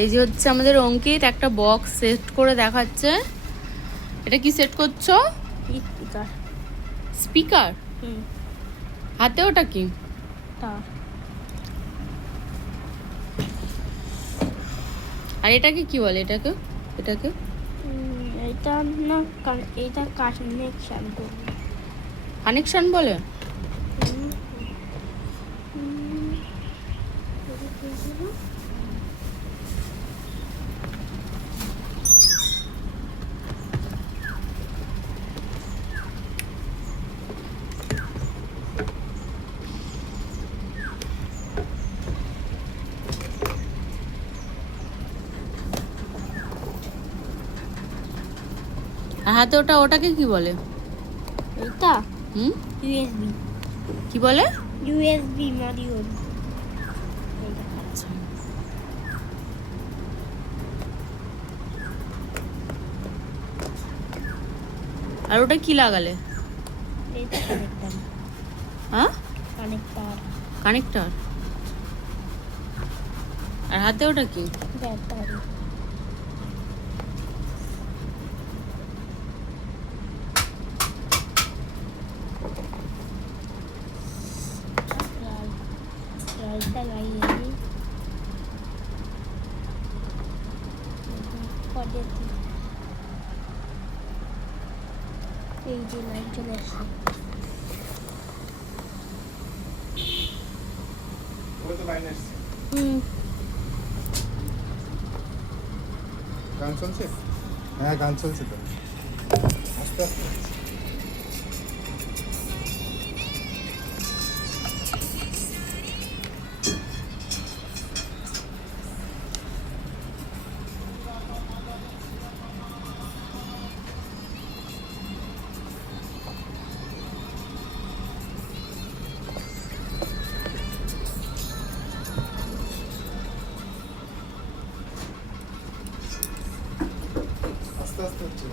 এই যে হচ্ছে আমাদের অঙ্কিত একটা বক্স সেট করে দেখাচ্ছে। এটা কি সেট করছো? স্পিকার। স্পিকার? হাতে ওটা কি? আর এটাকে কি বলে? এটাকে এটাকে এটা না, এটা কানেকশন বলে। কানেকশন বলে? আর হাতে ওটাকে কি বলে? এটা ইউএসবি। কি বলে? USB module. আচ্ছা, আর ওটা কি লাগালে? এটা কানেক্টর। হ্যাঁ, কানেক্টর। কানেক্টর। আর হাতে ওটা কি? ব্যাটারি। লাইটটা লাগিয়ে দিই। এই যে লাইট চলে আসছে। গান চলছে? হ্যাঁ, গান চলছে তো। আস্তে আস্তে। আস্তে আস্তে হচ্ছে।